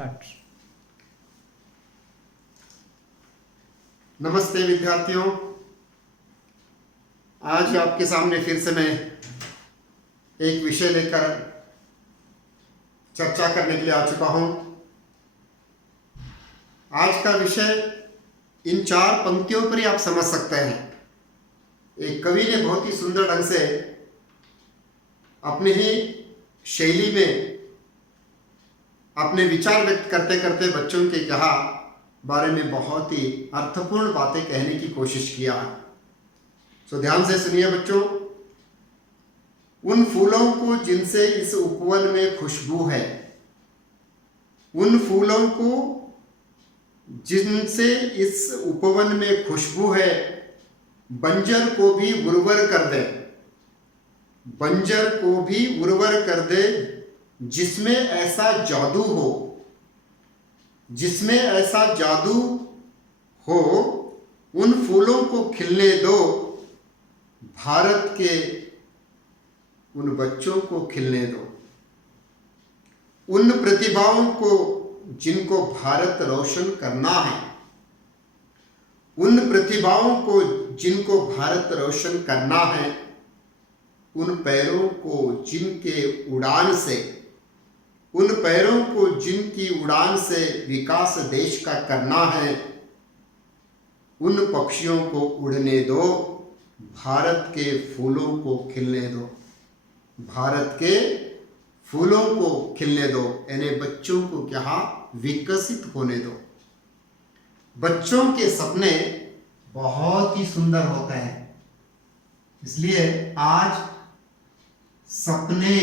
Start. नमस्ते विद्यार्थियों, आज आपके सामने फिर से मैं एक विषय लेकर चर्चा करने के लिए आ चुका हूं। आज का विषय इन 4 पंक्तियों पर ही आप समझ सकते हैं। एक कवि ने बहुत ही सुंदर ढंग से अपनी ही शैली में अपने विचार व्यक्त करते करते बच्चों के यहाँ बारे में बहुत ही अर्थपूर्ण बातें कहने की कोशिश किया है। तो ध्यान से सुनिए बच्चों। उन फूलों को जिनसे इस उपवन में खुशबू है, उन फूलों को जिनसे इस उपवन में खुशबू है, बंजर को भी उर्वर कर दे, बंजर को भी उर्वर कर दे, जिसमें ऐसा जादू हो, जिसमें ऐसा जादू हो, उन फूलों को खिलने दो, भारत के उन बच्चों को खिलने दो, उन प्रतिभाओं को जिनको भारत रोशन करना है, उन प्रतिभाओं को जिनको भारत रोशन करना है, उन पैरों को जिनके उड़ान से, उन पैरों को जिनकी उड़ान से विकास देश का करना है, उन पक्षियों को उड़ने दो, भारत के फूलों को खिलने दो, भारत के फूलों को खिलने दो, यानी बच्चों को क्या विकसित होने दो। बच्चों के सपने बहुत ही सुंदर होते हैं, इसलिए आज सपने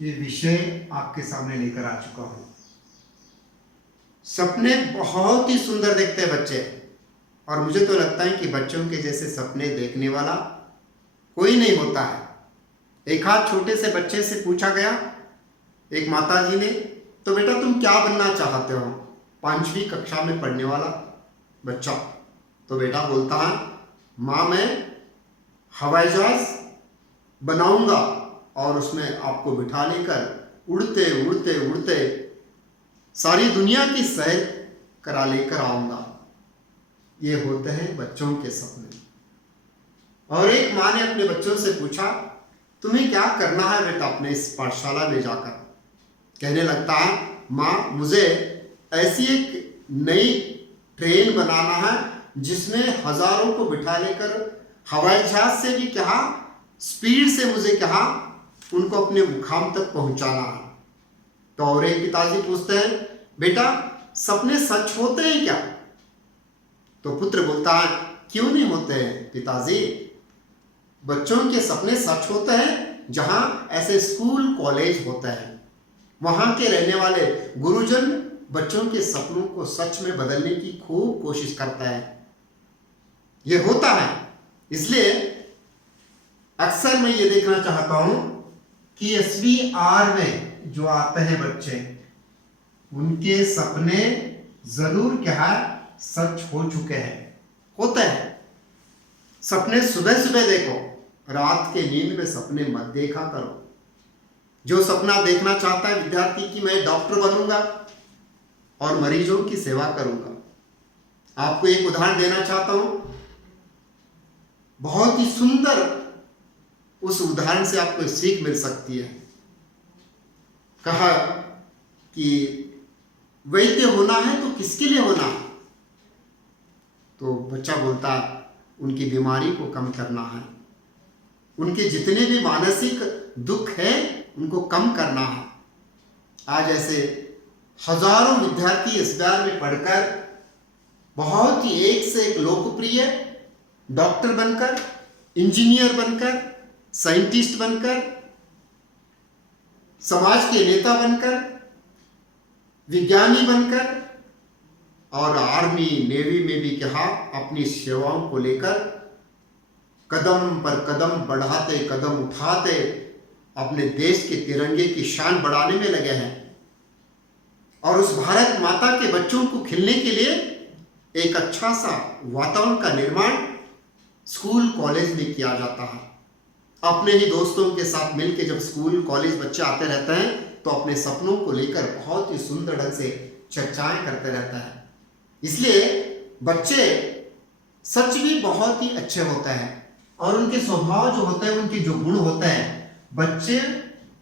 ये विषय आपके सामने लेकर आ चुका हूं। सपने बहुत ही सुंदर देखते हैं बच्चे, और मुझे तो लगता है कि बच्चों के जैसे सपने देखने वाला कोई नहीं होता है। एक हाथ छोटे से बच्चे से पूछा गया, एक माता जी ने, तो बेटा तुम क्या बनना चाहते हो? 5वीं कक्षा में पढ़ने वाला बच्चा। तो बेटा बोलता है, माँ मैं हवाई जहाज बनाऊंगा और उसमें आपको बिठा लेकर उड़ते उड़ते उड़ते सारी दुनिया की सैर करा लेकर आऊंगा। ये होते हैं बच्चों के सपने। और एक माँ ने अपने बच्चों से पूछा, तुम्हें क्या करना है बेटा अपने इस पाठशाला में जाकर? कहने लगता है, माँ मुझे ऐसी एक नई ट्रेन बनाना है जिसमें हजारों को बिठा लेकर हवाई जहाज से भी क्या स्पीड से मुझे क्या उनको अपने मुकाम तक पहुंचाना है। तो और एक पिताजी पूछते हैं, बेटा सपने सच होते हैं क्या? तो पुत्र बोलता है, क्यों नहीं होते हैं पिताजी, बच्चों के सपने सच होते हैं जहां ऐसे स्कूल कॉलेज होते हैं, वहां के रहने वाले गुरुजन बच्चों के सपनों को सच में बदलने की खूब कोशिश करता है। यह होता है, इसलिए अक्सर मैं ये देखना चाहता हूं कि SVR में जो आते हैं बच्चे, उनके सपने जरूर क्या है सच हो चुके हैं, होते हैं। सपने सुबह सुबह देखो, रात के नींद में सपने मत देखा करो। जो सपना देखना चाहता है विद्यार्थी कि मैं डॉक्टर बनूंगा और मरीजों की सेवा करूंगा, आपको एक उदाहरण देना चाहता हूं, बहुत ही सुंदर उस उदाहरण से आपको सीख मिल सकती है। कहा कि वैद्य होना है तो किसके लिए होना? तो बच्चा बोलता, उनकी बीमारी को कम करना है, उनके जितने भी मानसिक दुख है उनको कम करना है। आज ऐसे हजारों विद्यार्थी SVR में पढ़कर बहुत ही एक से एक लोकप्रिय डॉक्टर बनकर, इंजीनियर बनकर, साइंटिस्ट बनकर, समाज के नेता बनकर, विज्ञानी बनकर और आर्मी नेवी में भी क्या अपनी सेवाओं को लेकर कदम पर कदम बढ़ाते, कदम उठाते अपने देश के तिरंगे की शान बढ़ाने में लगे हैं। और उस भारत माता के बच्चों को खिलने के लिए एक अच्छा सा वातावरण का निर्माण स्कूल कॉलेज में किया जाता है। अपने ही दोस्तों के साथ मिलकर जब स्कूल कॉलेज बच्चे आते रहते हैं तो अपने सपनों को लेकर बहुत ही सुंदर ढंग से चर्चाएं करते रहता है। इसलिए बच्चे सच भी बहुत ही अच्छे होते हैं और उनके स्वभाव जो होते हैं, उनके जो गुण होते हैं, बच्चे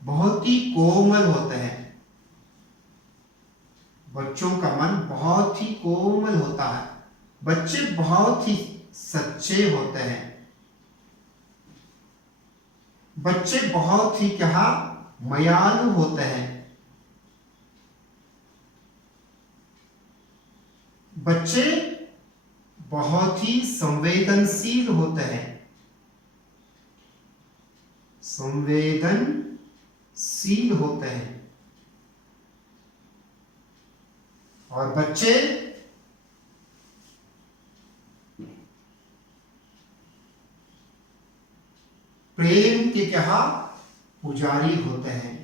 बहुत ही कोमल होते हैं। बच्चों का मन बहुत ही कोमल होता है। बच्चे बहुत ही सच्चे होते हैं। बच्चे बहुत ही क्या मयालु होते हैं। बच्चे बहुत ही संवेदनशील होते हैं। संवेदनशील होते हैं। और बच्चे प्रेम के क्या पुजारी होते हैं।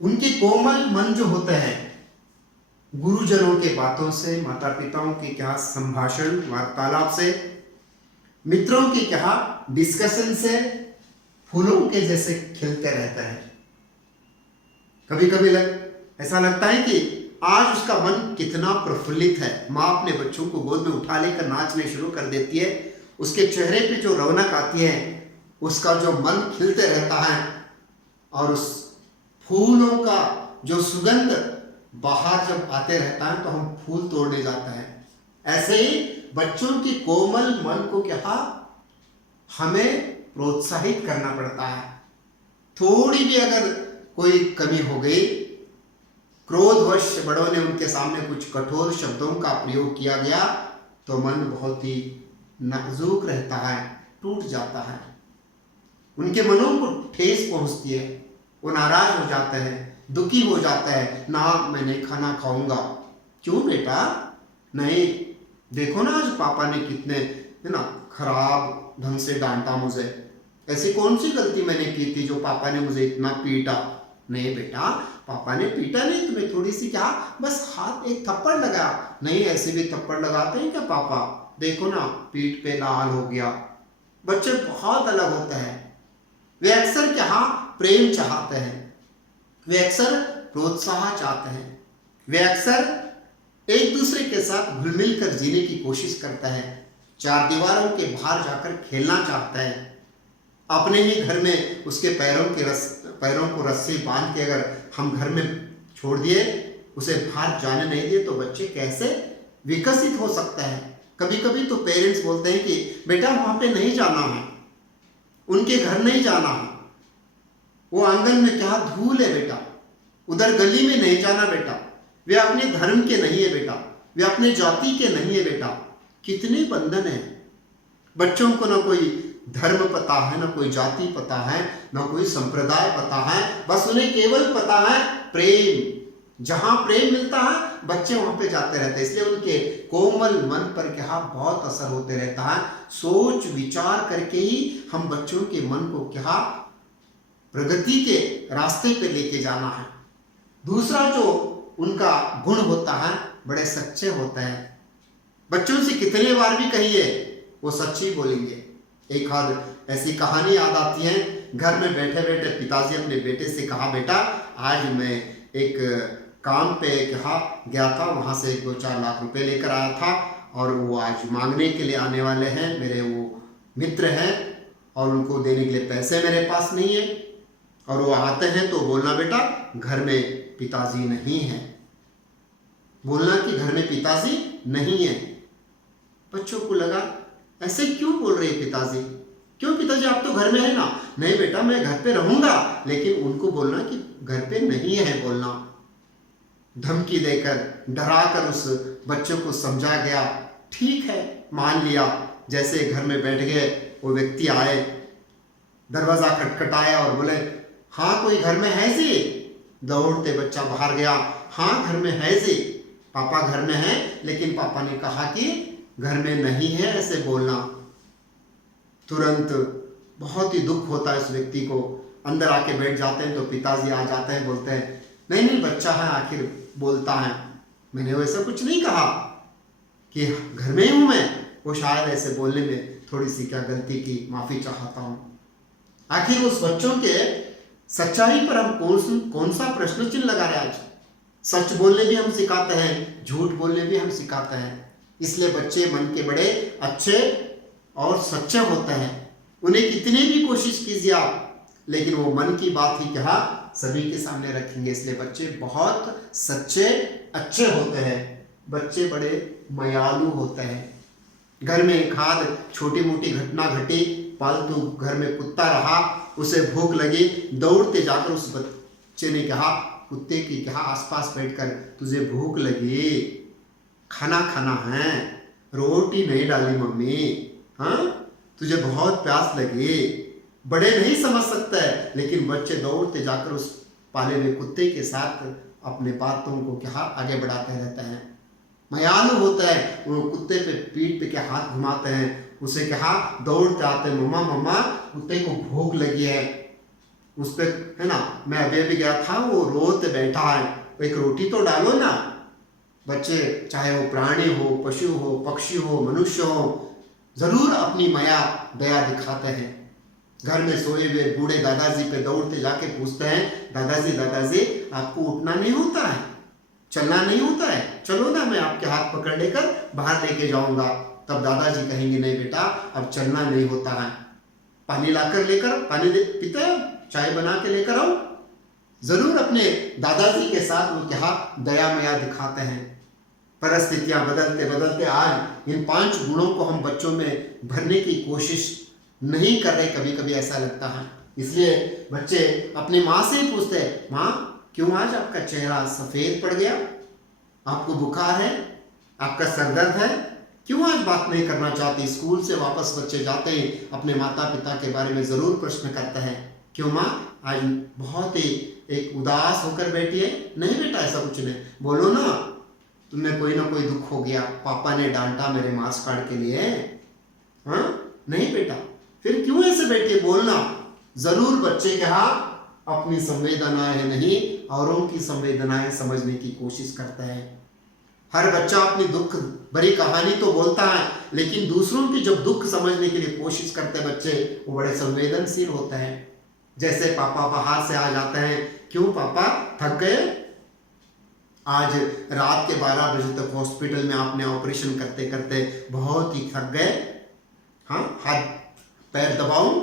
उनके कोमल मन जो होते हैं, गुरुजनों के बातों से, माता पिताओं के क्या संभाषण वार्तालाप से, मित्रों के क्या डिस्कशन से फूलों के जैसे खिलते रहते हैं। कभी कभी ऐसा लगता है कि आज उसका मन कितना प्रफुल्लित है। माँ अपने बच्चों को गोद में उठा लेकर नाचने शुरू कर देती है। उसके चेहरे पे जो रौनक आती है, उसका जो मन खिलते रहता है और उस फूलों का जो सुगंध बाहर जब आते रहता है तो हम फूल तोड़ने जाते हैं। ऐसे ही बच्चों के कोमल मन को क्या हमें प्रोत्साहित करना पड़ता है। थोड़ी भी अगर कोई कमी हो गई, क्रोधवश बड़ों ने उनके सामने कुछ कठोर शब्दों का प्रयोग किया गया, तो मन बहुत ही नाजुक रहता है, टूट जाता है। उनके मनों को ठेस पहुंचती है। वो नाराज हो जाते हैं, दुखी हो जाता है। ना मैं नहीं खाना खाऊंगा। क्यों बेटा? नहीं, देखो ना आज पापा ने कितने खराब ढंग से डांटा मुझे। ऐसी कौन सी गलती मैंने की थी जो पापा ने मुझे इतना पीटा? नहीं बेटा, पापा ने पीटा नहीं तुम्हें, थोड़ी सी क्या बस हाथ एक थप्पड़ लगा। नहीं, ऐसे भी थप्पड़ लगाते हैं क्या पापा? देखो ना पीठ पे लाल हो गया। बच्चे बहुत अलग होते हैं। वे अक्सर क्या प्रेम चाहते हैं। वे अक्सर प्रोत्साहन चाहते हैं। वे अक्सर एक दूसरे के साथ घुल मिल कर जीने की कोशिश करते हैं। चार दीवारों के बाहर जाकर खेलना चाहते हैं। अपने ही घर में उसके पैरों को रस्सी बांध के अगर हम घर में छोड़ दिए, उसे बाहर जाने नहीं दिए, तो बच्चे कैसे विकसित हो सकते हैं। कभी कभी तो पेरेंट्स बोलते हैं कि बेटा वहां पे नहीं जाना है, उनके घर नहीं जाना है, वो आंगन में क्या धूल है बेटा, उधर गली में नहीं जाना बेटा, वे अपने धर्म के नहीं है बेटा, वे अपने जाति के नहीं है बेटा। कितने बंधन है। बच्चों को ना कोई धर्म पता है, ना कोई जाति पता है, ना कोई संप्रदाय पता है। बस उन्हें केवल पता है प्रेम। जहां प्रेम मिलता है बच्चे वहां पे जाते रहते हैं। इसलिए उनके कोमल मन पर क्या बहुत असर होते रहता है। सोच विचार करके ही हम बच्चों के मन को क्या प्रगति के रास्ते पे लेके जाना है। दूसरा जो उनका गुण होता है, बड़े सच्चे होते हैं। बच्चों से कितने बार भी कहिए वो सच्ची बोलेंगे। एक आध ऐसी कहानी याद आती है। घर में बैठे बैठे पिताजी अपने बेटे से कहा, बेटा आज मैं एक काम पे कहा गया था, वहां से 2-4 लाख रुपए लेकर आया था और वो आज मांगने के लिए आने वाले हैं। मेरे वो मित्र हैं और उनको देने के लिए पैसे मेरे पास नहीं है, और वो आते हैं तो बोलना बेटा घर में पिताजी नहीं है। बोलना कि घर में पिताजी नहीं है। बच्चों को लगा ऐसे क्यों बोल रहे पिताजी, क्यों पिताजी आप तो घर में है ना। नहीं बेटा मैं घर पे रहूंगा, लेकिन उनको बोलना कि घर पे नहीं है बोलना। धमकी देकर डराकर उस बच्चों को समझा गया। ठीक है मान लिया। जैसे घर में बैठ गए, वो व्यक्ति आए, दरवाजा खटखटाया और बोले हाँ कोई घर में है जी। दौड़ते बच्चा बाहर गया, हाँ घर में है जी, पापा घर में है, लेकिन पापा ने कहा कि घर में नहीं है ऐसे बोलना। तुरंत बहुत ही दुख होता है इस व्यक्ति को। अंदर आके बैठ जाते हैं तो पिताजी आ जाते हैं, बोलते हैं नहीं नहीं बच्चा है आखिर बोलता है, मैंने वैसा कुछ नहीं कहा कि घर में हूं मैं। वो शायद ऐसे बोलने में थोड़ी सी क्या गलती की, माफ़ी चाहता हूँ। आखिर उस बच्चों के सच्चाई पर हम कौन सा प्रश्न चिन्ह लगा रहे हैं आज? सच बोलने भी हम सिखाते हैं, झूठ बोलने भी हम सिखाते हैं। इसलिए बच्चे मन के बड़े अच्छे और सच्चे होते हैं। उन्हें कितनी भी कोशिश कीजिए आप, लेकिन वो मन की बात ही क्या सभी के सामने रखेंगे। इसलिए बच्चे बहुत सच्चे अच्छे होते हैं। बच्चे बड़े मयालु होते हैं। घर में एक आध छोटी मोटी घटना घटी, पालतू घर में कुत्ता रहा, उसे भूख लगी, दौड़ते जाकर उस बच्चे ने कहा, कुत्ते की कहा आसपास बैठकर, तुझे भूख लगी, खाना खाना है, रोटी नहीं डाली मम्मी, हाँ तुझे बहुत प्यास लगी। बड़े नहीं समझ सकते हैं, लेकिन बच्चे दौड़ते जाकर उस पाले हुए कुत्ते के साथ अपने बातों को क्या आगे बढ़ाते रहते हैं। मयालु होता है, वो कुत्ते पे पीठ पे क्या हाथ घुमाते हैं, उसे क्या दौड़ते आते हैं, मम्मा मम्मा कुत्ते को भूख लगी है, उस पर है ना, मैं अभी अभी गया था, वो रोते बैठा है, एक रोटी तो डालो ना। बच्चे चाहे वो प्राणी हो, पशु हो, पक्षी हो, मनुष्य हो, जरूर अपनी माया दया दिखाते हैं। घर में सोए हुए बूढ़े दादाजी पे दौड़ते जाके पूछते हैं, दादाजी दादाजी आपको उठना नहीं होता है, चलना नहीं होता है, चलो ना मैं आपके हाथ पकड़ लेकर बाहर लेके जाऊंगा। तब दादाजी कहेंगे, नहीं बेटा अब चलना नहीं होता है, पानी लाकर लेकर पानी पीते हो, चाय बना के लेकर आओ। जरूर अपने दादाजी के साथ वो क्या दया मया दिखाते हैं। परिस्थितियां बदलते बदलते आज इन 5 गुणों को हम बच्चों में भरने की कोशिश नहीं कर रहे, कभी कभी ऐसा लगता है। इसलिए बच्चे अपनी माँ से ही पूछते हैं, माँ क्यों आज आपका चेहरा सफेद पड़ गया, आपको बुखार है, आपका सरदर्द है, क्यों आज बात नहीं करना चाहती? स्कूल से वापस बच्चे जाते ही अपने माता पिता के बारे में जरूर प्रश्न करते हैं, क्यों माँ आज बहुत ही एक उदास होकर बैठी है? नहीं बेटा ऐसा कुछ नहीं, बोलो ना तुम्हें कोई ना कोई दुख हो गया, पापा ने डांटा मेरे मार्क्स कार्ड के लिए, हाँ नहीं बेटा, फिर क्यों ऐसे बैठे, बोलना। जरूर बच्चे क्या अपनी संवेदनाएं नहीं औरों की संवेदनाएं समझने की कोशिश करता है। हर बच्चा अपनी दुख भरी कहानी तो बोलता है, लेकिन दूसरों की जब दुख समझने के लिए कोशिश करते हैं बच्चे, वो बड़े संवेदनशील होते हैं। जैसे पापा बाहर से आ जाते हैं, क्यों पापा थक गए, आज रात के 12 बजे तक हॉस्पिटल में आपने ऑपरेशन करते करते बहुत ही थक गए, हाँ हाथ पैर दबाऊं,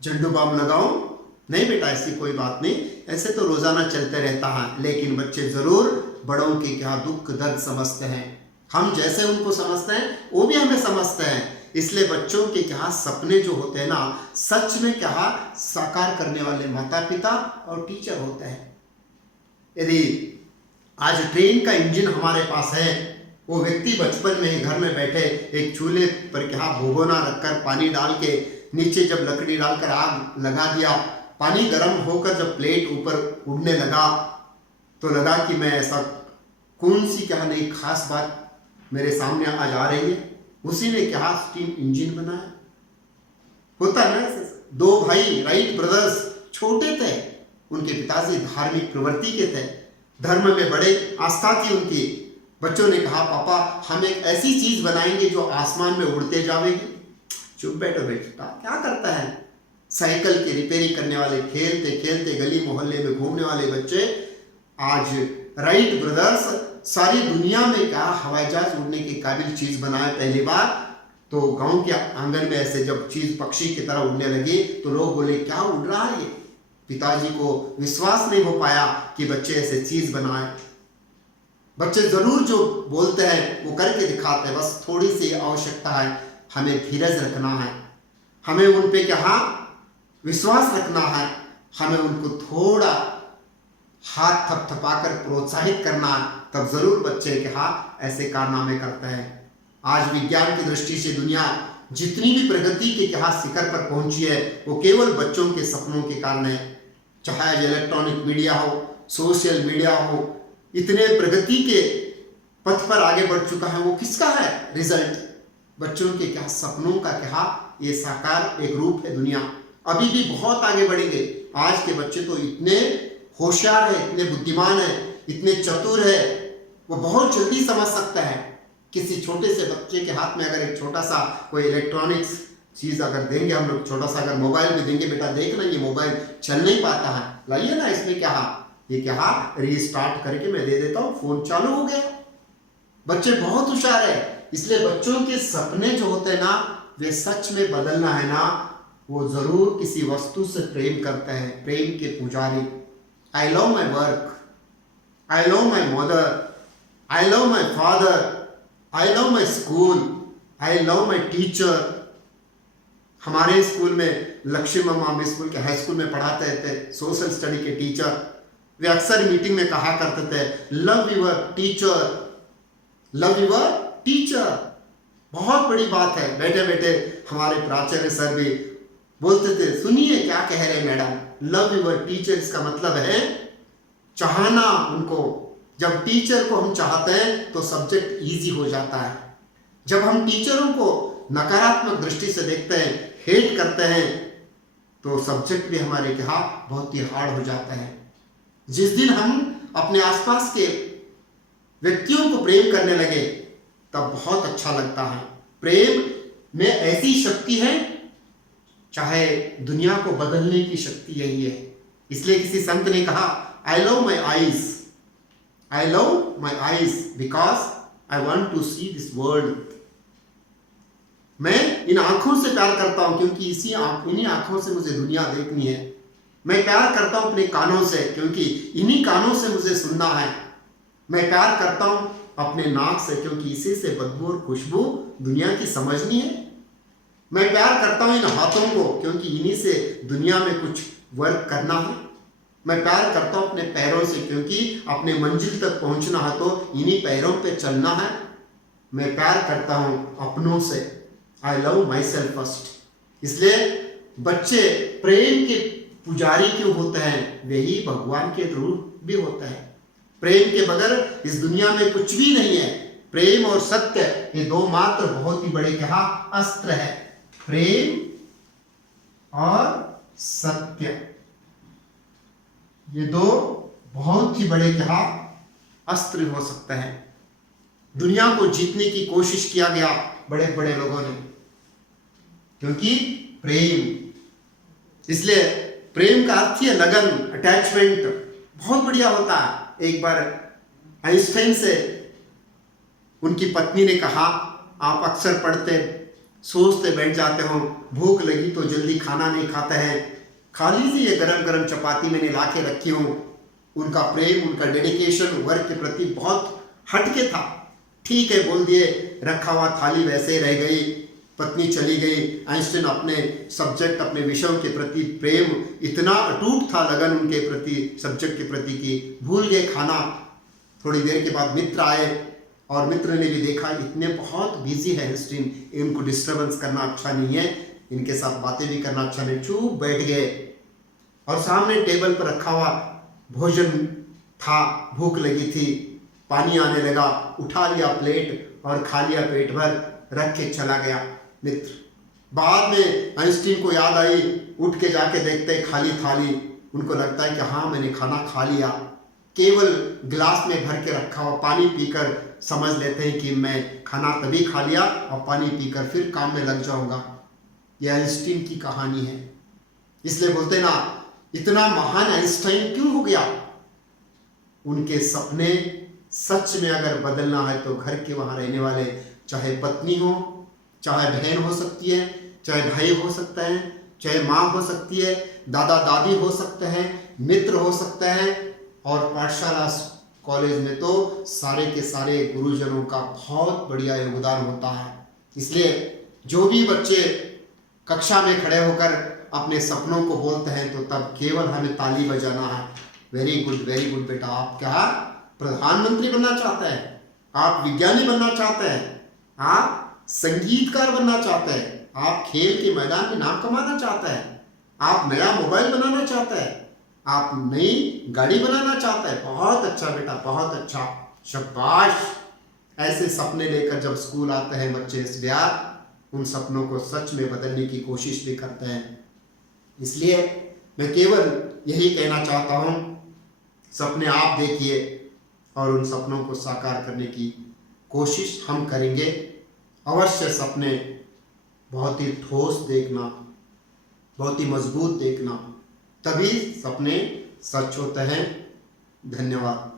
झंडू बाम लगाऊं? नहीं बेटा ऐसी कोई बात नहीं, ऐसे तो रोजाना चलते रहता है। लेकिन बच्चे जरूर बड़ों के क्या दुख दर्द समझते हैं। हम जैसे उनको समझते हैं वो भी हमें समझते हैं। इसलिए बच्चों के क्या सपने जो होते हैं ना, सच में क्या साकार करने वाले माता पिता और टीचर होते हैं। यदि आज ट्रेन का इंजन हमारे पास है, वो व्यक्ति बचपन में घर में बैठे एक चूल्हे पर क्या भगोना रखकर पानी डाल के नीचे जब लकड़ी डालकर आग लगा दिया, पानी गर्म होकर जब प्लेट ऊपर उड़ने लगा तो लगा कि मैं ऐसा कौन सी क्या नई खास बात मेरे सामने आज आ रही है। उसी ने क्या स्टीम इंजन बनाया। होता है ना, 2 भाई राइट ब्रदर्स छोटे थे, उनके पिताजी धार्मिक प्रवृत्ति के थे, धर्म में बड़े आस्था थी उनकी। बच्चों ने कहा पापा हम एक ऐसी चीज बनाएंगे जो आसमान में उड़ते जाएगी। चुप बैठो बेटा, क्या करता है? साइकिल की रिपेयरिंग करने वाले, खेलते खेलते गली मोहल्ले में घूमने वाले बच्चे आज राइट ब्रदर्स सारी दुनिया में क्या हवाई जहाज उड़ने की काबिल चीज बनाए पहली बार। तो गांव के आंगन में ऐसे जब चीज पक्षी की तरह उड़ने लगी तो लोग बोले क्या उड़ रहा है ये। पिताजी को विश्वास नहीं हो पाया कि बच्चे ऐसे चीज बनाए। बच्चे जरूर जो बोलते हैं वो करके दिखाते हैं, बस थोड़ी सी आवश्यकता है, हमें धीरज रखना है, हमें उन पे क्या विश्वास रखना है, हमें उनको थोड़ा हाथ थपथपाकर प्रोत्साहित करना है, तब जरूर बच्चे क्या ऐसे कारनामे करते हैं। आज विज्ञान की दृष्टि से दुनिया जितनी भी प्रगति के क्या शिखर पर पहुंची है वो केवल बच्चों के सपनों के कारण है। चाहे इलेक्ट्रॉनिक मीडिया हो, सोशल मीडिया हो, इतने प्रगति के पथ पर आगे बढ़ चुका है, वो किसका है रिजल्ट? बच्चों के क्या सपनों का क्या ये साकार एक रूप है। दुनिया अभी भी बहुत आगे बढ़ेंगे। आज के बच्चे तो इतने होशियार है, इतने बुद्धिमान है, इतने चतुर है, वो बहुत जल्दी समझ सकता है। किसी छोटे से बच्चे के हाथ में अगर एक छोटा सा कोई इलेक्ट्रॉनिक्स चीज़ अगर देंगे हम लोग, छोटा सा अगर मोबाइल भी देंगे, बेटा देख ना ये मोबाइल चल नहीं पाता है, लाइए ना इसमें क्या ये क्या रीस्टार्ट करके मैं दे देता हूँ, फोन चालू हो गया। बच्चे बहुत होशियार है। इसलिए बच्चों के सपने जो होते हैं ना, वे सच में बदलना है ना, वो जरूर किसी वस्तु से प्रेम करते हैं, प्रेम के पुजारी। I love my work, I love my mother, I love my father, I love my school, I love my teacher. हमारे स्कूल में लक्ष्मी मम्मा स्कूल के हाई स्कूल में पढ़ाते थे, सोशल स्टडी के टीचर, वे अक्सर मीटिंग में कहा करते थे, love your teacher, love your teacher. बहुत बड़ी बात है। बैठे बैठे हमारे प्राचार्य सर भी बोलते थे, सुनिए क्या कह रहे मैडम, लव यूर टीचर, इसका मतलब है चाहना उनको। जब टीचर को हम चाहते हैं तो सब्जेक्ट इजी हो जाता है। जब हम टीचरों को नकारात्मक दृष्टि से देखते हैं, हेट करते हैं, तो सब्जेक्ट भी हमारे यहाँ बहुत ही हार्ड हो जाता है। जिस दिन हम अपने आसपास के व्यक्तियों को प्रेम करने लगे तब बहुत अच्छा लगता है। प्रेम में ऐसी शक्ति है, चाहे दुनिया को बदलने की शक्ति यही है। इसलिए किसी संत ने कहा, I love my eyes, I love my eyes because I want to see this world. मैं इन आंखों से प्यार करता हूं क्योंकि इन्हीं आंखों से मुझे दुनिया देखनी है। मैं प्यार करता हूं अपने कानों से क्योंकि इन्हीं कानों से मुझे सुनना है। मैं प्यार करता हूं अपने नाक से क्योंकि इसी से बदबू और खुशबू दुनिया की समझनी है। मैं प्यार करता हूं इन हाथों को क्योंकि इन्हीं से दुनिया में कुछ वर्क करना है। मैं प्यार करता हूं अपने पैरों से क्योंकि अपने मंजिल तक पहुंचना है तो इन्हीं पैरों पे चलना है। मैं प्यार करता हूं अपनों से, आई लव माई सेल्फ फर्स्ट। इसलिए बच्चे प्रेम के पुजारी क्यों होते हैं, वही भगवान के रूप भी होते हैं। प्रेम के बगैर इस दुनिया में कुछ भी नहीं है। प्रेम और सत्य ये दो मात्र बहुत ही बड़े क्या अस्त्र है। प्रेम और सत्य ये दो बहुत ही बड़े क्या अस्त्र हो सकते हैं। दुनिया को जीतने की कोशिश किया गया बड़े बड़े लोगों ने, क्योंकि प्रेम। इसलिए प्रेम का अर्थ ही लगन, अटैचमेंट बहुत बढ़िया होता है। एक बार आइंस्टाइन से उनकी पत्नी ने कहा, आप अक्सर पढ़ते सोचते बैठ जाते हो, भूख लगी तो जल्दी खाना नहीं खाते हैं, खा लीजिए, गरम गरम चपाती मैंने ला के रखी हूँ। उनका प्रेम, उनका डेडिकेशन वर्क के प्रति बहुत हटके था। ठीक है बोल दिए, रखा हुआ थाली वैसे ही रह गई, पत्नी चली गई। आइंस्टाइन अपने सब्जेक्ट, अपने विषयों के प्रति प्रेम इतना अटूट था, लगन उनके प्रति, सब्जेक्ट के प्रति, कि भूल गए खाना। थोड़ी देर के बाद मित्र आए और मित्र ने भी देखा इतने बहुत बिजी है आइंस्टाइन, इनको डिस्टर्बेंस करना अच्छा नहीं है, इनके साथ बातें भी करना अच्छा नहीं, चुप बैठ गए। और सामने टेबल पर रखा हुआ भोजन था, भूख लगी थी, पानी आने लगा, उठा लिया प्लेट और खा लिया पेट भर, रख के चला गया मित्र। बाद में आइंस्टीन को याद आई, उठ के जाके देखते हैं खाली थाली। उनको लगता है कि हाँ मैंने खाना खा लिया। केवल गिलास में भर के रखा हुआ पानी पीकर समझ लेते हैं कि मैं खाना तभी खा लिया और पानी पीकर फिर काम में लग जाऊंगा। यह आइंस्टीन की कहानी है। इसलिए बोलते ना, इतना महान आइंस्टाइन क्यों हो गया? उनके सपने सच में अगर बदलना है तो घर के वहां रहने वाले, चाहे पत्नी हो, चाहे बहन हो सकती है, चाहे भाई हो सकता है, चाहे माँ हो सकती है, दादा दादी हो सकते हैं, मित्र हो सकते हैं, और पाठशाला कॉलेज में तो सारे के सारे गुरुजनों का बहुत बढ़िया योगदान होता है। इसलिए जो भी बच्चे कक्षा में खड़े होकर अपने सपनों को बोलते हैं तो तब केवल हमें ताली बजाना है। वेरी गुड बेटा, आप क्या प्रधानमंत्री बनना चाहते हैं, आप विज्ञानी बनना चाहते हैं, आप संगीतकार बनना चाहते हैं, आप खेल के मैदान में नाम कमाना चाहते हैं, आप नया मोबाइल बनाना चाहते हैं, आप नई गाड़ी बनाना चाहते हैं, बहुत अच्छा बेटा, बहुत अच्छा, शाबाश। ऐसे सपने लेकर जब स्कूल आते हैं बच्चे, इस बिहार उन सपनों को सच में बदलने की कोशिश भी करते हैं। इसलिए मैं केवल यही कहना चाहता हूँ, सपने आप देखिए और उन सपनों को साकार करने की कोशिश हम करेंगे। अवश्य सपने बहुत ही ठोस देखना, बहुत ही मजबूत देखना, तभी सपने सच होते हैं। धन्यवाद।